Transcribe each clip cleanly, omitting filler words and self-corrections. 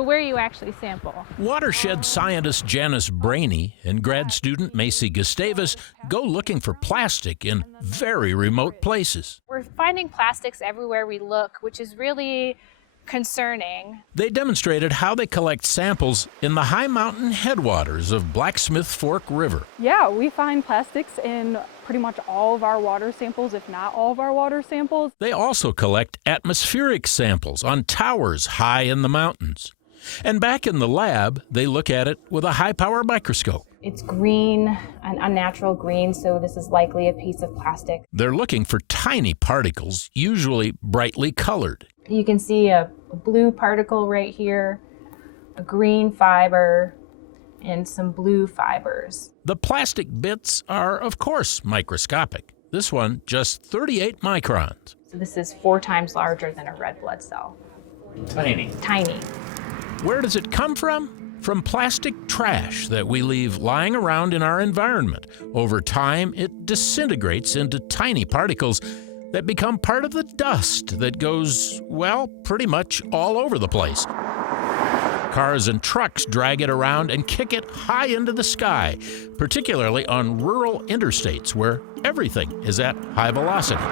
but where you actually sample. Watershed scientist Janice Brainy and grad student Macy Gustavus go looking for plastic in very remote places. We're finding plastics everywhere we look, which is really concerning. They demonstrated how they collect samples in the high mountain headwaters of Blacksmith Fork River. Yeah, we find plastics in pretty much all of our water samples, if not all of our water samples. They also collect atmospheric samples on towers high in the mountains. And back in the lab, they look at it with a high-power microscope. It's green, an unnatural green, so this is likely a piece of plastic. They're looking for tiny particles, usually brightly colored. You can see a blue particle right here, a green fiber, and some blue fibers. The plastic bits are, of course, microscopic. This one, just 38 microns. So this is 4 times larger than a red blood cell. Tiny. Tiny. Where does it come from? From plastic trash that we leave lying around in our environment. Over time, it disintegrates into tiny particles that become part of the dust that goes, well, pretty much all over the place. Cars and trucks drag it around and kick it high into the sky, particularly on rural interstates where everything is at high velocity.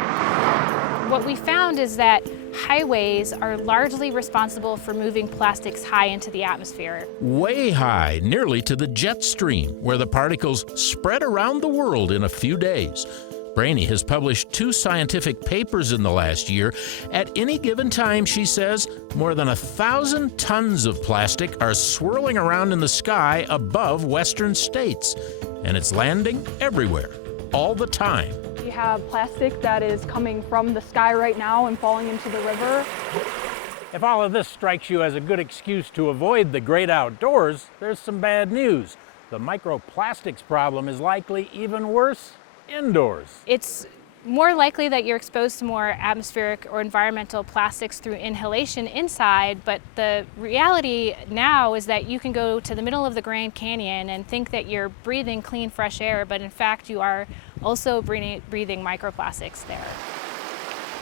What we found is that highways are largely responsible for moving plastics high into the atmosphere. Way high, nearly to the jet stream, where the particles spread around the world in a few days. Brainy has published 2 scientific papers in the last year. At any given time, she says, more than 1,000 tons of plastic are swirling around in the sky above western states. And it's landing everywhere, all the time. We have plastic that is coming from the sky right now and falling into the river. If all of this strikes you as a good excuse to avoid the great outdoors, there's some bad news. The microplastics problem is likely even worse indoors. It's more likely that you're exposed to more atmospheric or environmental plastics through inhalation inside, but the reality now is that you can go to the middle of the Grand Canyon and think that you're breathing clean, fresh air, but in fact you are also breathing microplastics there.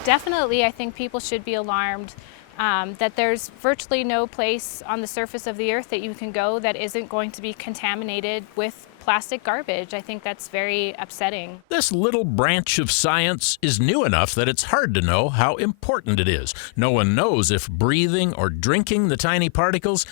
Definitely, I think people should be alarmed that there's virtually no place on the surface of the earth that you can go that isn't going to be contaminated with plastic garbage. I think that's very upsetting. This little branch of science is new enough that it's hard to know how important it is. No one knows if breathing or drinking the tiny particles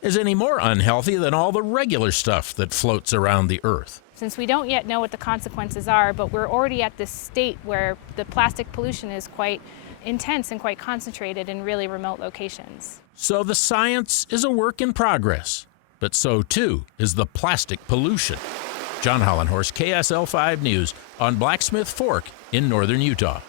is any more unhealthy than all the regular stuff that floats around the earth. Since we don't yet know what the consequences are, but we're already at this state where the plastic pollution is quite intense and quite concentrated in really remote locations. So the science is a work in progress, but so too is the plastic pollution. John Hollenhorst, KSL 5 News, on Blacksmith Fork in northern Utah.